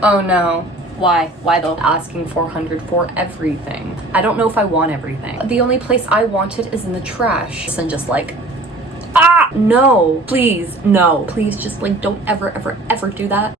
Oh no. Why? Why though? Asking 400 for everything. I don't know if I want everything. The only place I want it is in the trash. And just like, ah! No. Please, no. Please just like don't ever, ever, ever do that.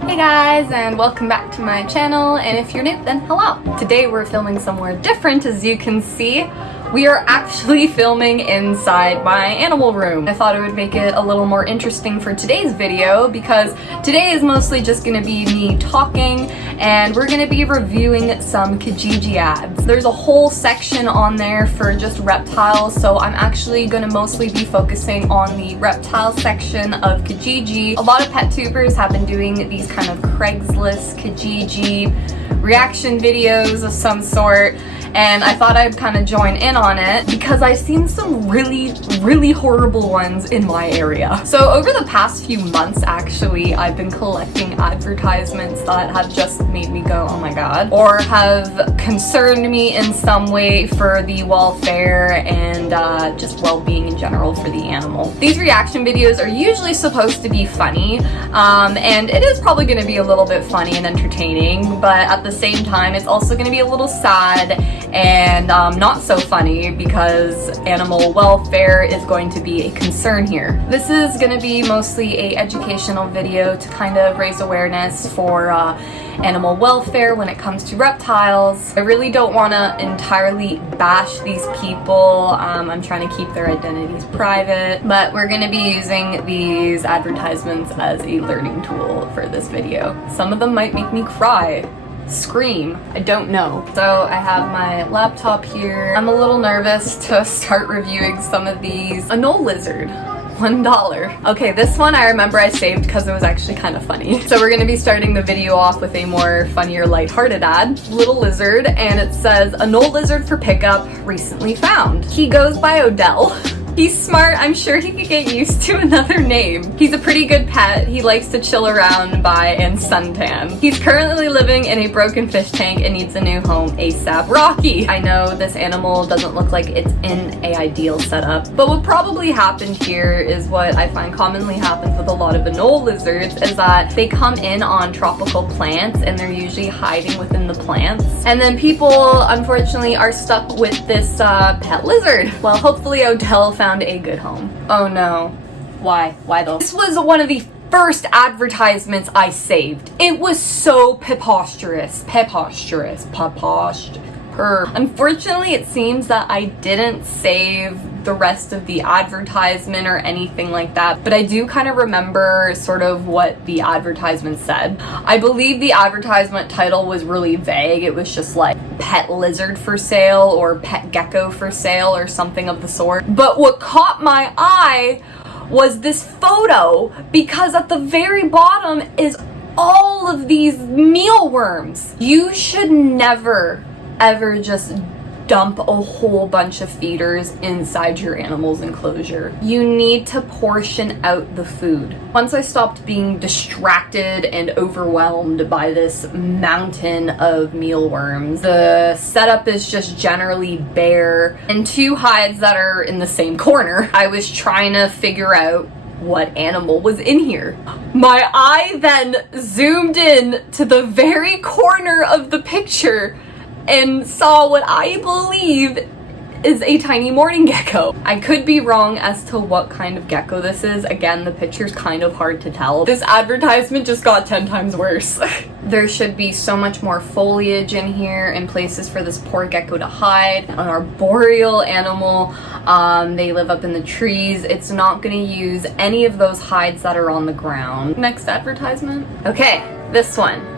Hey guys, and welcome back to my channel, and if you're new, then hello. Today we're filming somewhere different, as you can see. We are actually filming inside my animal room. I thought it would make it a little more interesting for today's video because today is mostly just gonna be me talking and we're gonna be reviewing some Kijiji ads. There's a whole section on there for just reptiles, so I'm actually gonna mostly be focusing on the reptile section of Kijiji. A lot of pet tubers have been doing these kind of Craigslist Kijiji reaction videos of some sort, and I thought I'd kind of join in on it because I've seen some really horrible ones in my area. So over the past few months, actually, I've been collecting advertisements that have just made me go, oh my god, or have concerned me in some way for the welfare and just well-being in general for the animal. These reaction videos are usually supposed to be funny, and it is probably going to be a little bit funny and entertaining, but at the same time, it's also going to be a little sad and not so funny because animal welfare is going to be a concern here. This is going to be mostly a educational video to kind of raise awareness for animal welfare when it comes to reptiles. I really don't want to entirely bash these people. I'm trying to keep their identities private, but we're going to be using these advertisements as a learning tool for this video. Some of them might make me cry. Scream. I don't know. So I have my laptop here. I'm a little nervous to start reviewing some of these. A knoll lizard. $1. Okay, this one I remember I saved because it was actually kind of funny. So we're going to be starting the video off with a more funnier, lighthearted ad. Little lizard, and it says, a knoll lizard for pickup, recently found. He goes by Odell. He's smart. I'm sure he could get used to another name. He's a pretty good pet. He likes to chill around by and suntan. He's currently living in a broken fish tank and needs a new home ASAP. Rocky! I know this animal doesn't look like it's in an ideal setup, but what probably happened here is what I find commonly happens with a lot of the knoll lizards is that they come in on tropical plants and they're usually hiding within the plants. And then people, unfortunately, are stuck with this pet lizard. Well, hopefully Odell found a good home. Oh no. Why? Why though? This was one of the first advertisements I saved. It was so preposterous. Unfortunately, it seems that I didn't save the rest of the advertisement or anything like that, but I do kind of remember sort of what the advertisement said. I believe the advertisement title was really vague. It was just like pet lizard for sale or pet gecko for sale or something of the sort. But what caught my eye was this photo, because at the very bottom is all of these mealworms. You should never ever just dump a whole bunch of feeders inside your animal's enclosure. You need to portion out the food. Once I stopped being distracted and overwhelmed by this mountain of mealworms, the setup is just generally bare and two hides that are in the same corner. I was trying to figure out what animal was in here. My eye then zoomed in to the very corner of the picture and saw what I believe is a tiny morning gecko. I could be wrong as to what kind of gecko this is. Again, the picture's kind of hard to tell. This advertisement just got 10 times worse. There should be so much more foliage in here and places for this poor gecko to hide. An arboreal animal, they live up in the trees. It's not gonna use any of those hides that are on the ground. Next advertisement. Okay, this one.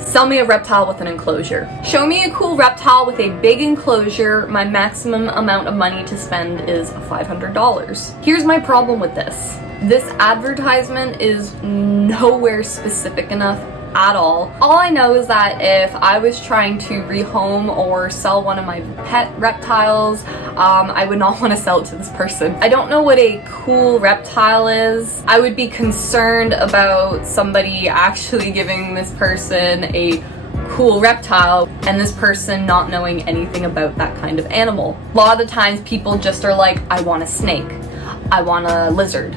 Sell me a reptile with an enclosure. Show me a cool reptile with a big enclosure. My maximum amount of money to spend is $500. Here's my problem with this. This advertisement is nowhere specific enough at all. All I know is that if I was trying to rehome or sell one of my pet reptiles, I would not want to sell it to this person. I don't know what a cool reptile is. I would be concerned about somebody actually giving this person a cool reptile and this person not knowing anything about that kind of animal. A lot of the times people just are like, I want a snake, I want a lizard,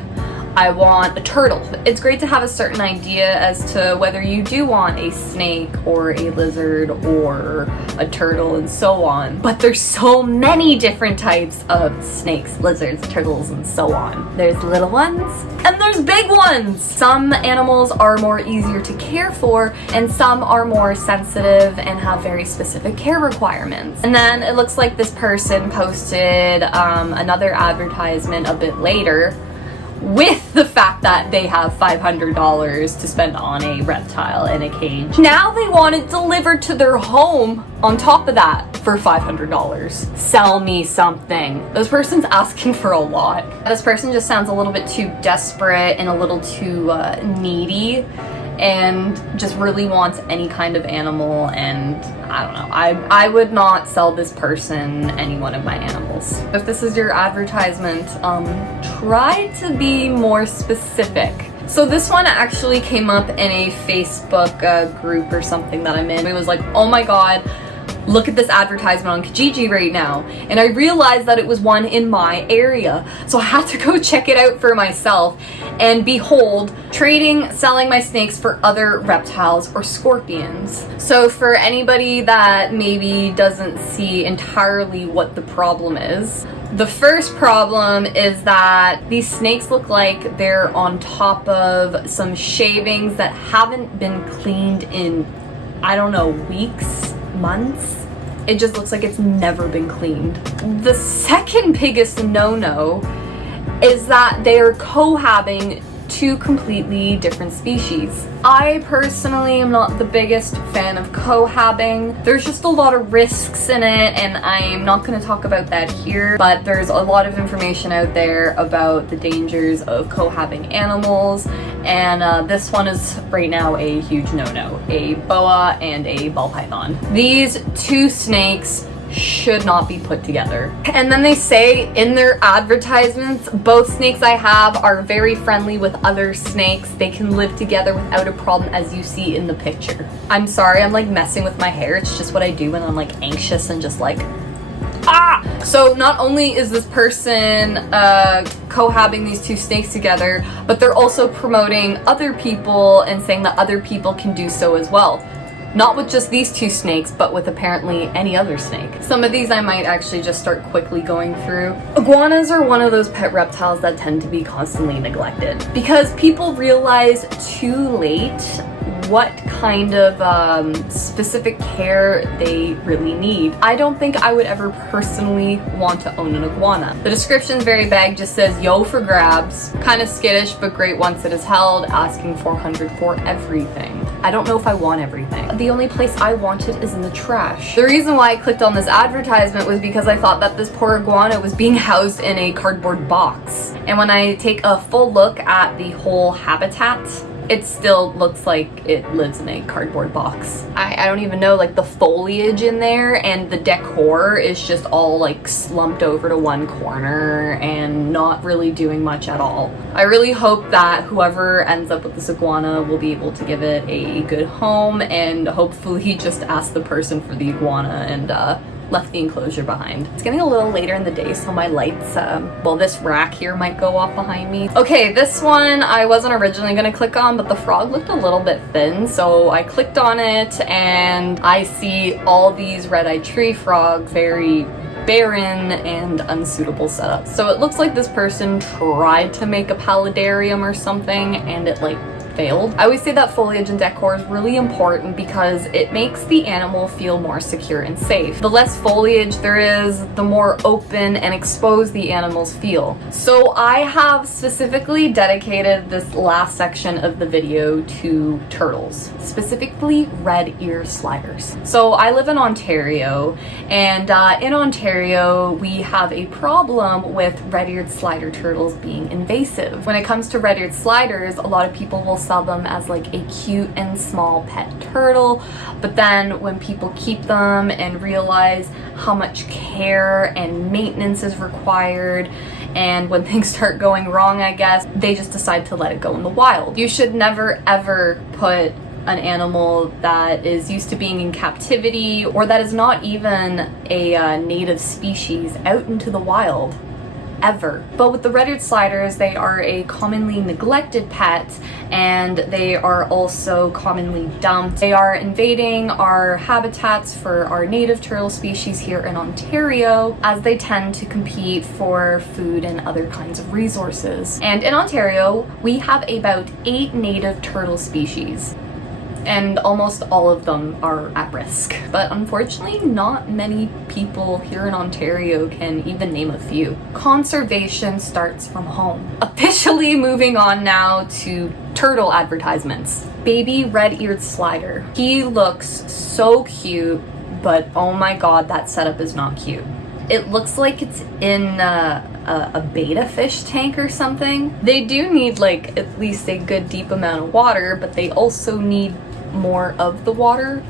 I want a turtle. It's great to have a certain idea as to whether you do want a snake or a lizard or a turtle and so on. But there's so many different types of snakes, lizards, turtles, and so on. There's little ones and there's big ones. Some animals are more easier to care for and some are more sensitive and have very specific care requirements. And then it looks like this person posted another advertisement a bit later with the fact that they have $500 to spend on a reptile in a cage. Now they want it delivered to their home on top of that for $500. Sell me something. This person's asking for a lot. This person just sounds a little bit too desperate and a little too needy and just really wants any kind of animal, and I don't know. I would not sell this person any one of my animals. If this is your advertisement, try to be more specific. So this one actually came up in a Facebook group or something that I'm in. It was like, oh my god, look at this advertisement on Kijiji right now. And I realized that it was one in my area. So I had to go check it out for myself. And behold, selling my snakes for other reptiles or scorpions. So for anybody that maybe doesn't see entirely what the problem is, the first problem is that these snakes look like they're on top of some shavings that haven't been cleaned in, I don't know, weeks, months. It just looks like it's never been cleaned. The second biggest no-no is that they are cohabiting two completely different species. I personally am not the biggest fan of cohabbing. There's just a lot of risks in it, and I'm not going to talk about that here, but there's a lot of information out there about the dangers of cohabbing animals, and this one is right now a huge no-no. A boa and a ball python. These two snakes should not be put together. And then they say in their advertisements, both snakes I have are very friendly with other snakes. They can live together without a problem, as you see in the picture. I'm sorry, I'm like messing with my hair. It's just what I do when I'm like anxious and just like, ah! So not only is this person cohabbing these two snakes together, but they're also promoting other people and saying that other people can do so as well. Not with just these two snakes, but with apparently any other snake. Some of these I might actually just start quickly going through. Iguanas are one of those pet reptiles that tend to be constantly neglected because people realize too late what kind of specific care they really need. I don't think I would ever personally want to own an iguana. The description's very vague, just says yo for grabs, kind of skittish but great once it is held, asking $400 for everything. I don't know if I want everything. The only place I want it is in the trash. The reason why I clicked on this advertisement was because I thought that this poor iguana was being housed in a cardboard box. And when I take a full look at the whole habitat, it still looks like it lives in a cardboard box. I don't even know, like the foliage in there and the decor is just all like slumped over to one corner and not really doing much at all. I really hope that whoever ends up with this iguana will be able to give it a good home and hopefully just ask the person for the iguana and left the enclosure behind. It's getting a little later in the day, so my lights, well, this rack here might go off behind me. Okay, this one I wasn't originally gonna click on, but the frog looked a little bit thin, so I clicked on it and I see all these red-eyed tree frogs, very barren and unsuitable setup. So it looks like this person tried to make a paludarium or something and it like failed. I always say that foliage and decor is really important because it makes the animal feel more secure and safe. The less foliage there is, the more open and exposed the animals feel. So I have specifically dedicated this last section of the video to turtles, specifically red ear sliders. So I live in Ontario, and in Ontario we have a problem with red-eared slider turtles being invasive. When it comes to red-eared sliders, a lot of people will sell them as like a cute and small pet turtle, but then when people keep them and realize how much care and maintenance is required, and when things start going wrong, I guess, they just decide to let it go in the wild. You should never ever put an animal that is used to being in captivity or that is not even a native species out into the wild. forever. But with the red-eared sliders, they are a commonly neglected pet, and they are also commonly dumped. They are invading our habitats for our native turtle species here in Ontario, as they tend to compete for food and other kinds of resources. And in Ontario, we have about 8 native turtle species, and almost all of them are at risk. But unfortunately, not many people here in Ontario can even name a few. Conservation starts from home. Officially moving on now to turtle advertisements. Baby red-eared slider. He looks so cute, but oh my god, that setup is not cute. It looks like it's in a betta fish tank or something. They do need like at least a good deep amount of water, but they also need more of the water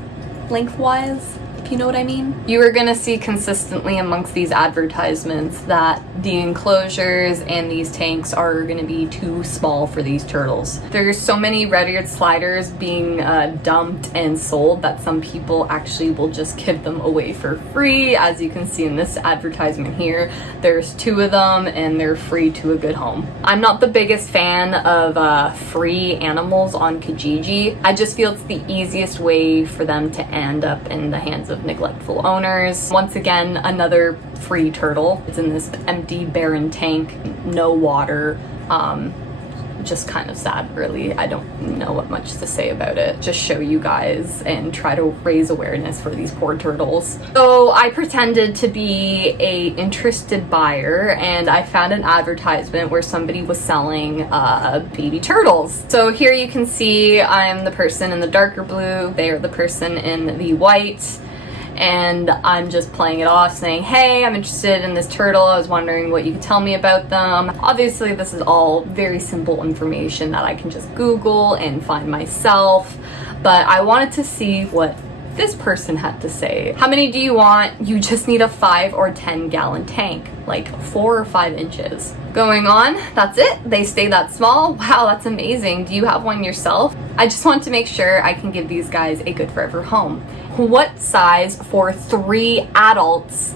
lengthwise, if you know what I mean. You are gonna see consistently amongst these advertisements that the enclosures and these tanks are gonna be too small for these turtles. There's so many red-eared sliders being dumped and sold that some people actually will just give them away for free. As you can see in this advertisement here, there's 2 of them and they're free to a good home. I'm not the biggest fan of free animals on Kijiji. I just feel it's the easiest way for them to end up in the hands of neglectful owners. Once again, another free turtle. It's in this empty, barren tank, no water. Just kind of sad, really. I don't know what much to say about it. Just show you guys and try to raise awareness for these poor turtles. So I pretended to be a interested buyer, and I found an advertisement where somebody was selling baby turtles. So here you can see I'm the person in the darker blue, they are the person in the white. And I'm just playing it off saying, hey, I'm interested in this turtle. I was wondering what you could tell me about them. Obviously, this is all very simple information that I can just Google and find myself. But I wanted to see what this person had to say. How many do you want? You just need a 5 or 10 gallon tank, like 4 or 5 inches. Going on, that's it. They stay that small. Wow, that's amazing. Do you have one yourself? I just want to make sure I can give these guys a good forever home. What size for 3 adults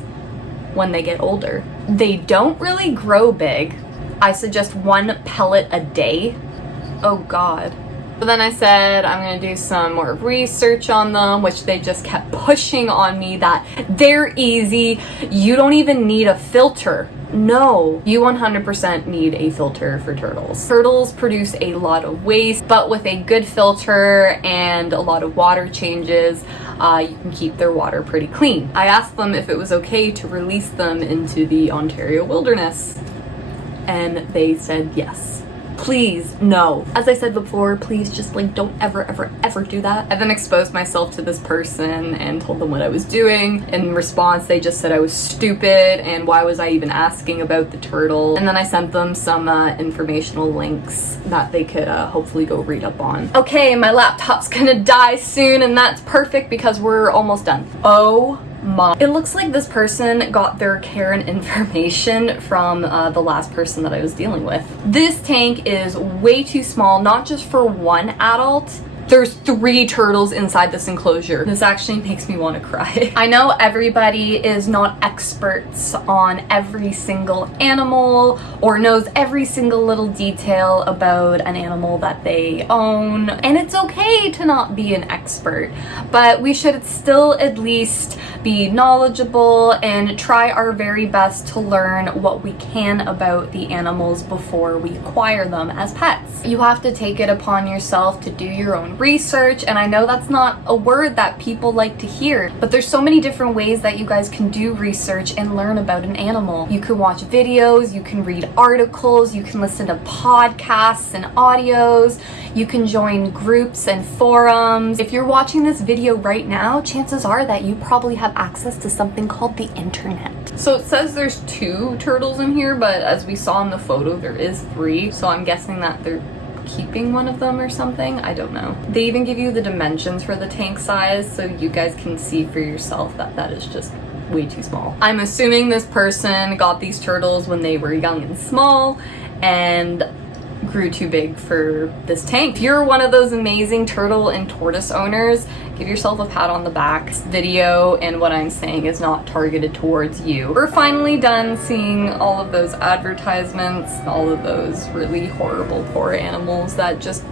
when they get older? They don't really grow big. I suggest 1 pellet a day. Oh god. So then I said I'm gonna do some more research on them, which they just kept pushing on me that they're easy. You don't even need a filter. No, you 100% need a filter for turtles. Turtles produce a lot of waste, but with a good filter and a lot of water changes, you can keep their water pretty clean. I asked them if it was okay to release them into the Ontario wilderness, and they said yes. Please, no. As I said before, please just like don't ever do that. I then exposed myself to this person and told them what I was doing. In response, they just said I was stupid and why was I even asking about the turtle. And then I sent them some informational links that they could hopefully go read up on. Okay, my laptop's gonna die soon, and that's perfect because we're almost done. Oh my. It looks like this person got their care and information from the last person that I was dealing with. This tank is way too small, not just for 1 adult. There's 3 turtles inside this enclosure. This actually makes me want to cry. I know everybody is not experts on every single animal or knows every single little detail about an animal that they own, and it's okay to not be an expert, but we should still at least be knowledgeable and try our very best to learn what we can about the animals before we acquire them as pets. You have to take it upon yourself to do your own research, and I know that's not a word that people like to hear, but there's so many different ways that you guys can do research and learn about an animal. You can watch videos, you can read articles, you can listen to podcasts and audios, you can join groups and forums. If you're watching this video right now, chances are that you probably have access to something called the internet. So it says there's 2 turtles in here, but as we saw in the photo, there is 3, so I'm guessing that they're keeping one of them or something. I don't know. They even give you the dimensions for the tank size, so you guys can see for yourself that that is just way too small. I'm assuming this person got these turtles when they were young and small, and grew too big for this tank. If you're one of those amazing turtle and tortoise owners, give yourself a pat on the back. This video and what I'm saying is not targeted towards you. We're finally done seeing all of those advertisements, all of those really horrible poor animals that just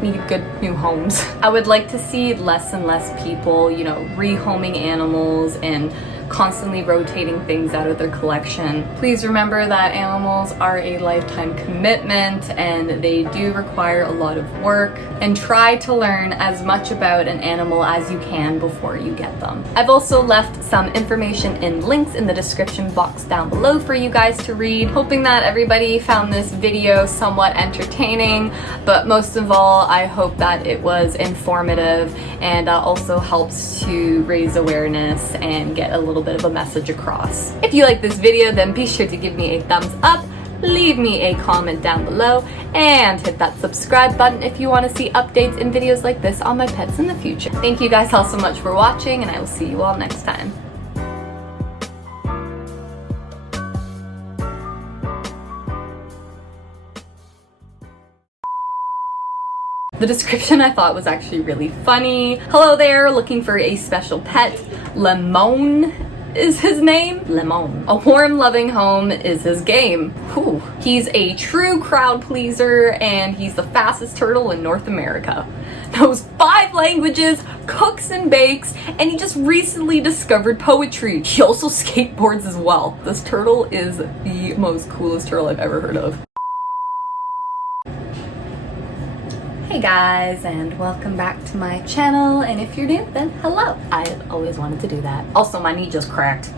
need good new homes. I would like to see less and less people, you know, rehoming animals and constantly rotating things out of their collection. Please remember that animals are a lifetime commitment and they do require a lot of work, and try to learn as much about an animal as you can before you get them. I've also left some information and links in the description box down below for you guys to read. Hoping that everybody found this video somewhat entertaining, but most of all, I hope that it was informative and also helps to raise awareness and get a little bit of a message across. If you like this video, then be sure to give me a thumbs up, leave me a comment down below, and hit that subscribe button if you want to see updates and videos like this on my pets in the future. Thank you guys all so much for watching, and I will see you all next time. The description I thought was actually really funny. Hello there, looking for a special pet. Lemon is his name. Lemon. A warm, loving home is his game. Whew. He's a true crowd pleaser and he's the fastest turtle in North America. Knows 5 languages, cooks and bakes, and he just recently discovered poetry. He also skateboards as well. This turtle is the most coolest turtle I've ever heard of. Hey guys, and welcome back to my channel, and if you're new, then hello. I've always wanted to do that. Also, my knee just cracked.